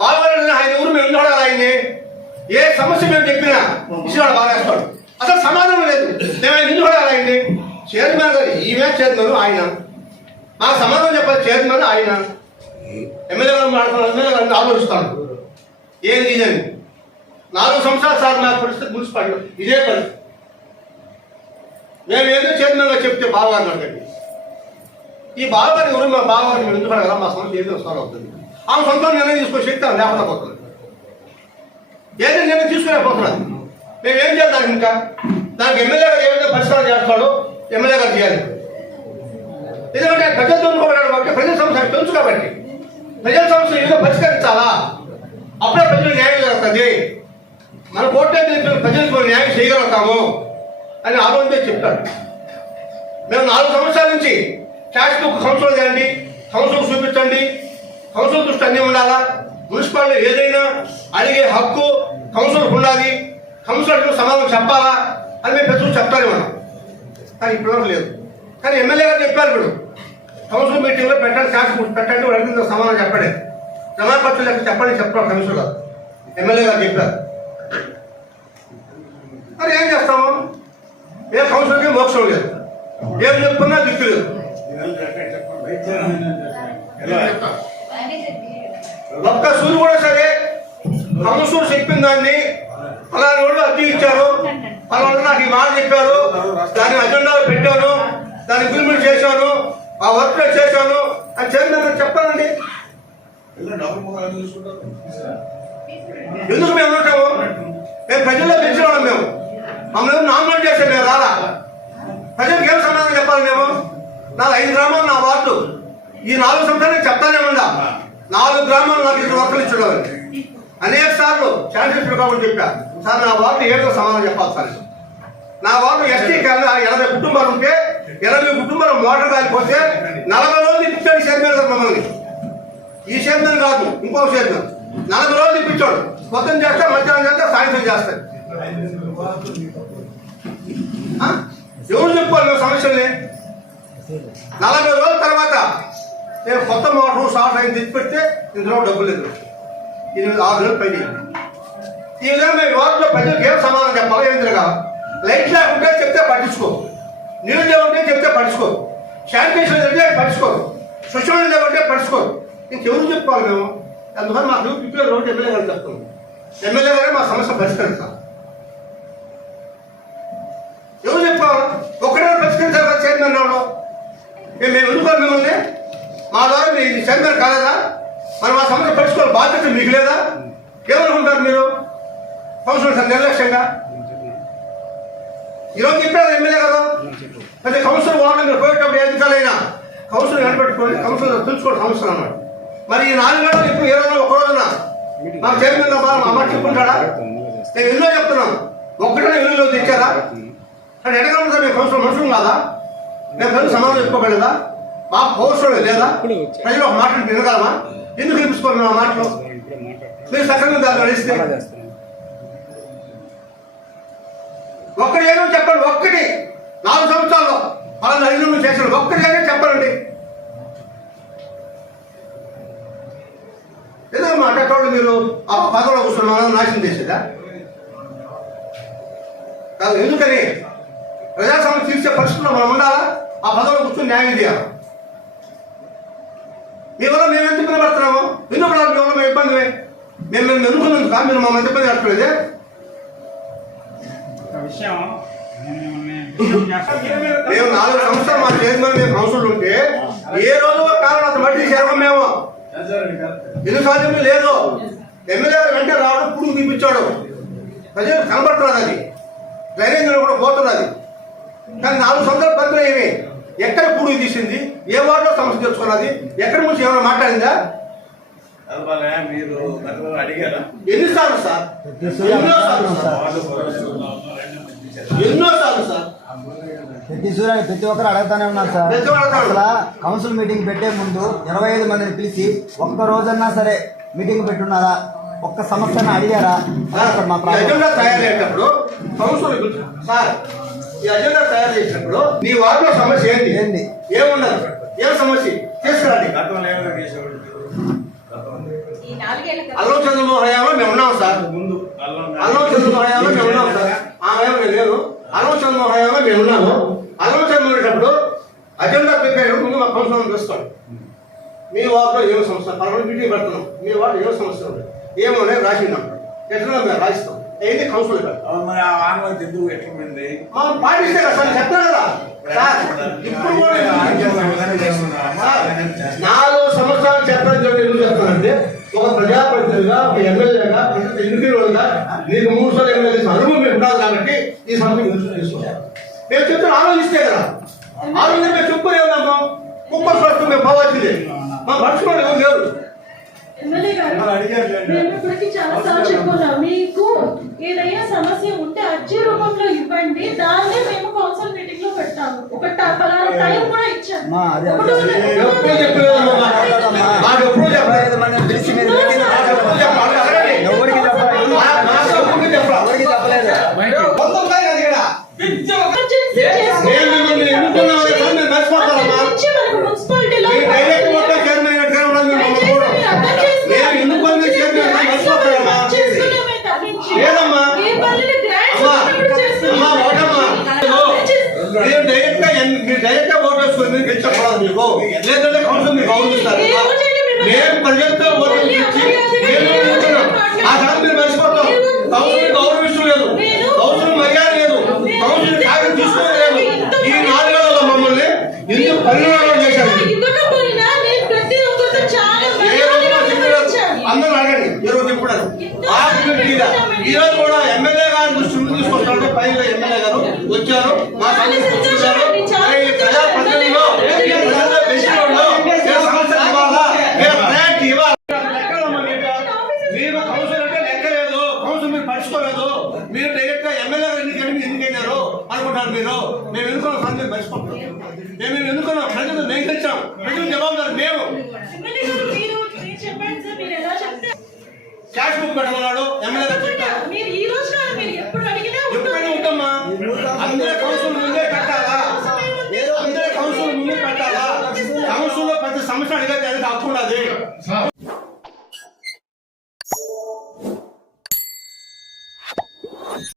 బాలవాడు ఆయన ఊరు మేము చూడాలి ఆయన్ని. ఏ సమస్య మేము చెప్పినా ఇచ్చినాడు బాగా అసలు సమాధానం లేదు. మేము ఆయన చూడాలి ఆయన్ని. చైర్మన్ గారు ఈమె చైర్మన్ ఆయన. మా సమాధానం చెప్పాలి చైర్మన్ ఆయన. ఎమ్మెల్యే గారు మాట్లాడుతున్నారు ఎమ్మెల్యే గారు ఆలోచిస్తాను ఏం ఇదని నాలుగు సంవత్సరాలు సార్ నా పరిస్థితి మున్సిపాలిటీ. ఇదే పరిస్థితి మేము ఏదో చైర్మన్గా చెప్తే బాగా అన్నాడు ఈ బావగారి ఎవరు మా బావగారిని మేము ఎందుకు కదా మా సమస్య ఏదో సార్ అవుతుంది ఆమె సొంతం నిర్ణయం తీసుకునే శక్తి ఆమె లేకుండా పోతుంది ఏదో నిర్ణయం తీసుకునేపోతున్నది మేము ఏం చేద్దాం ఇంకా? దానికి ఎమ్మెల్యే గారు ఏదైతే పరిష్కారం చేస్తాడో ఎమ్మెల్యే గారు చేయాలి. ఎందుకంటే ప్రజలు కొట్లాడు కాబట్టి ప్రజల సమస్య తెలుసు కాబట్టి. ప్రజల సమస్యలు ఏదో పరిష్కరించాలా? అప్పుడే ప్రజలు న్యాయం జరుగుతుంది. మన కోర్టు ప్రజలకు న్యాయం చేయగలుగుతాము అని ఆలోచన చెప్తాడు. మేము నాలుగు సంవత్సరాల నుంచి క్యాష్ బుక్ కౌన్సిల్ చేయండి కౌన్సిల్ చూపించండి కౌన్సిల్ దృష్టి అన్నీ ఉండాలా? మున్సిపాలిటీ ఏదైనా అడిగే హక్కు కౌన్సిల్ ఉండాలి. కౌన్సిలర్కు సమాధానం చెప్పాలా? అని మేము పెద్దలు చెప్తాను మనం కానీ ఇప్పుడు లేదు. కానీ ఎమ్మెల్యే గారు చెప్పారు ఇప్పుడు. కౌన్సిల్ మీటింగ్లో పెట్టండి ట్యాక్స్ పెట్టండి వాడు అడిగిన సమాధానం చెప్పండి. జమాపత్రులు లెక్క చెప్పండి చెప్పారు కౌన్సిల్ గారు. ఎమ్మెల్యే గారు చెప్పారు. మరి ఏం చేస్తాము? ఏ కౌన్సిలర్కి మోక్షం లేదు. ఏం చెప్పుకున్నా దిక్కు లేదు. ఒక్క సూరు కూడా సరే. కౌన్సిలర్ చెప్పిన దాన్ని పలానా వాళ్ళు అద్దె ఇచ్చారు అలా నాకు ఈ మాట చెప్పారు. దాన్ని అజెండాలో పెట్టాను. దాన్ని ఇంప్లిమెంట్ చేశాను. ఆ వర్క్ చేశాను. అని చైర్మన్ చెప్పానండి ఎందుకు మేము ఉంటాము? మేము ప్రజల్లో పెంచిన వాళ్ళం మేము. మమ్మల్ని నామినేట్ చేసాం మేము రాలా. ప్రజలకు ఏం సమాధానం చెప్పాలి మేము? నా ఐదు గ్రామాలు నా వార్డు. ఈ నాలుగు సంవత్సరాలు చెప్తానే ఉందా నాలుగు గ్రామాలు నాకు ఇద్దరు వర్కలు ఇచ్చుకోవాలి అనేక సార్లు ఛాన్సెస్ కాబట్టి చెప్పా. సార్ నా వార్డు ఏదో సమాధానం చెప్పాలి సార్. నా వార్డు ఎస్టీ కన్నా ఎనభై కుటుంబాలు ఉంటే ఎనభై కుటుంబాలు మోటార్ కాలిపోతే నలభై రోజులు ఇప్పించాడు చైర్మన్ గారు మమ్మల్ని. ఈ చైర్మన్ కాదు ఇంకో చైర్మన్ నలభై రోజులు ఇప్పించాడు. పొద్దున్న చేస్తే మధ్యాహ్నం చేస్తే సాయంత్రం చేస్తాడు? ఎవరు చెప్పుకోవాలి? సమస్యల్ని నలభై రోజుల తర్వాత నేను కొత్త మోటార్ సాఫ్ట్ అయిన తెచ్చిపెడితే ఇందులో డబ్బులు లేదు. ఎనిమిది ఆరు నెలలు పైన. ఈ విధంగా మేము వాటిలో ప్రజలకు ఏం సమాధానం చెప్పాలో ఏం తిరగా లైట్ లేకుంటే చెప్తే పట్టించుకో. నీళ్ళు లేకుంటే చెప్తే పట్టించుకో. శానిటేషన్ లేకుంటే పట్టించుకోరు శుశ్రూష లేకుంటే పట్టించుకోరు ఇంకెవరు చెప్పుకోవాలి మేము? అందుకని మాకు ఇప్పుడు రోడ్డు ఎమ్మెల్యే గారు చెప్తున్నాం. ఎమ్మెల్యే గారే మా సమస్య పరిష్కరిస్తాం ఎవరు చెప్పుకోవాలి? ఒకటే పరిష్కరించాలి కదా చైర్మన్ రావడం మేము ఎందుకు మిమ్మల్ని మా ద్వారా మీ చైర్మన్ కాలేదా? మరి మా సమస్య పరుచుకోవాలి బాధ్యత మీకు లేదా? ఏమనుకుంటారు మీరు? కౌన్సిలర్ సార్ నిర్లక్ష్యంగా? ఈరోజు చెప్పారు ఎమ్మెల్యే కదా అంటే కౌన్సిలర్ వాళ్ళని మీరు పోయేటప్పుడు ఏ అధికారులైనా కౌన్సిలర్ కనిపెట్టుకోండి కౌన్సిలర్ తెలుసుకోండి కౌన్సిలర్ అన్నాడు. మరి ఈ నాలుగు గంటలు ఇప్పుడు ఏ రోజున ఒక రోజున? మా చైర్మన్ అమ్మ చెప్పుకుంటాడా? నేను ఎన్నో చెప్తున్నాం. ఒక్కటే ఎల్లులో తెచ్చారా? అంటే ఎడగలుగుతా మీ కౌన్సిలర్ మనుషులు కాదా? మేము ప్రజలు సమాధానం చెప్పుకోగలదా మా పౌరుషుడు లేదా? ప్రజలు ఒక మాట వినగలమా ఎందుకు మేము ఆ మాటలు? మీరు సక్రమంగా దాన్ని నడిస్తే ఒక్కటి ఏదో చెప్పండి ఒక్కటి. నాలుగు సంవత్సరాల్లో ఐదు నుండి చేసిన ఒక్కటి ఏదో చెప్పండి. ఏదో మాట్లాడేటోళ్ళు మీరు? ఆ పదవిలో కూర్చున్న నాశనం చేసేదా? కాదు ఎందుకని? ప్రజా సమస్య తీర్చే పరిస్థితుల్లో మనం ఉండాలా? ఆ పదవిలో కూర్చొని న్యాయం చేయాలి? మీ వల్ల మేము ఎంత ఇబ్బంది పడుతున్నాము ఎందుకు పడాలి మీ వల్ల మేము ఇబ్బంది మేము మేము కాదు మీరు మమ్మల్ని ఇబ్బంది పడట్లేదే ఒక విషయం. మేము నాలుగు సంవత్సరాలు మా చైర్మన్ మేము కౌన్సిల్ ఉంటే ఏ రోజు కారణం అసలు మట్టి చేరమం మేము. ఇది సాధ్యం లేదు? ఎమ్మెల్యే వెంటనే రావడం పురుగు తీపిచ్చాడు. ప్రజలు కనబడుతున్నది అది. డ్రైనేజ్ కూడా పోతున్నది. కానీ నాలుగు సంవత్సరాలు బంద్ అయ్యి ఎక్కడ పురుగు తీసింది? ఏ వార్డులో సమస్య తెలుసుకున్నది ఎక్కడ నుంచి ఏమైనా మాట్లాడిందా? మీరు అడిగారా? ఎన్నిసార్లు సార్? ఎన్నోసార్లు? సార్? ఎన్నోసార్లు సార్? ప్రతి ప్రతి ఒక్కరు అడుగుతానే ఉన్నారు సార్. అసలు కౌన్సిల్ మీటింగ్ పెట్టే ముందు ఇరవై ఐదు మందిని పిలిచి ఒక్క రోజన్నా సరే మీటింగ్ పెట్టున్నారా? ఒక్క సమస్యను అడిగారా? మా ప్రాబ్లం. అజెండా తయారు చేసేటప్పుడు కౌన్సిల్ సార్ ఈ అజెండా తయారు చేసినప్పుడు నీ వార్డులో సమస్య ఏంటి? ఏంది? ఏముండదు ఏం సమస్య? తీసుకురండి. అల్లం చంద్రమోహన్ హయాంలో మేము ఉన్నాం సార్. ముందు అల్లం అల్లం చంద్రమోహన్ హయాంలో మేము ఉన్నాం సార్. ఆ హయాంలో నేను అల్లం చంద్రమోహన్ హయాంలో మేము ఉన్నాము. అల్లం చంద్ర ఉండేటప్పుడు అజెండా ప్రిపేర్ ముందు మా కౌన్సిల్ తీసుకోండి మీ వార్డులో ఏం సమస్య? పర్వాలేదు మీటింగ్ పెడుతున్నాం. మీ వార్డు ఏం సమస్య ఉంది? ఏమో నేను రాసిందాం ఎట్లా మేము రాయిస్తాం ఏది కౌన్సిల్ మరి ఆ ఆన్వైతే ఎందుకు ఎట్లుంది మనం పాటిస్తే కదా సార్ చెప్తాను కదా. సార్ ఇప్పుడు కూడా నాలుగు సంవత్సరాలు చెప్పడం జరిగింది ఎందుకు చెప్తానంటే ఒక ప్రజాప్రతినిధిగా ఒక ఎమ్మెల్యేగా ప్రజల ఎన్నికలుగా నీకు మూడు సార్లు ఎమ్మెల్యే అనుభవం ఉండాలి కాబట్టి ఈ సమస్య గురించి తీసుకుంటాం మేము చెప్తున్న ఆలోచిస్తే కదా. ఆలోచన మేము చెప్పుకునే ఉన్నాము కుక్క స్వస్థం మేము పోవాల్సిందే. మా ఎవరు? లేరు ఎమ్మెల్యే గారు మేము ఇప్పటికి చాలా సార్లు చెప్పుకున్నాం మీకు ఏదైనా సమస్య ఉంటే అర్జీ రూపంలో ఇవ్వండి దాన్నే మేము కౌన్సిల్ మీటింగ్లో పెడతాము ఒక ట- పలానా టైం కూడా ఇచ్చాము అదే ఒకటో నెల- ఎప్పుడు చెప్పలేదమ్మా మాకు ఎప్పుడు ఇరవై చెప్పలేదు ఐదు మందిని పిలిచి మీరు మీటింగ్ మాకు ఎప్పుడు చెప్పాలి అడగండి. ఎవరికి చెప్పలేదు మా- మాకు ఎప్పుడు చెప్పాలి ఎవరికి చెప్పలేదు మొత్తం పైన అది కూడా. ఎమర్జెన్సీ చేసుకో- నేను మిమ్మల్ని ఎన్నుకున్నామని కాదు, మీరు మర్చిపోతారమ్మా. నుంచి మనకు మున్సిపాలిటీలో మీ డైరెక్ట్ మొత్తం చైర్మన్ గారు ట్రైన్ ఉన్నది మీరు మమ్మల్ని చూడరు. నేను ఎన్నుకున్న చైర్మన్ గారు మర్చిపోతారమ్మా. చేసుకున్నామే తప్పించి లేదమ్మా. ఏ పనులని గ్రాంట్స్ అమ్మా, వచ్చినప్పుడు చేస్తున్నాం. అమ్మా, ఒకటమ్మా. మీరు డైరెక్ట్గా ఎన్- మీరు డైరెక్ట్గా ఓటు వేసుకుని మీరు గెలిచకూడదు మీకు. లేదంటే కౌన్సిల్ మీరు? గౌరవిస్తారు మేము ప్రజలతో ఓటు మళ్ళీ ఇచ్చి అమర్యాదగా మేము ఎన్నుకున్నాం. ఆ సంగతి మీరు మర్చిపోతాం కౌన్సిల్ గౌరవించడం లేదు. కౌన్సిల్ మర్యాద లేదు. కౌన్సిల్ కార్యం తీసుకోలేదు ఈ నాలుగేళ్ళలో మమ్మల్ని ఎందుకు పరిణామం చేశారు. అందరూ అడగండి. ఏ రోజు ఇప్పుడు ఈ రోజు కూడా ఎమ్మెల్యే గారి దృష్టి తీసుకొస్తారంటే పైన ఎమ్మెల్యే గారు వచ్చారు. మా సమస్య ఏమి ఎందుకైనారో అనుకుంటారు మీరు. మేము ఎన్నుకున్న సంజయ్ మర్చిపోతున్నాం. మేము ఎన్నుకున్నాం ప్రజలు మేము తెచ్చాం. ప్రజలు జవాబుదారు మేము. Cash book పెట్టమన్నాడు MLA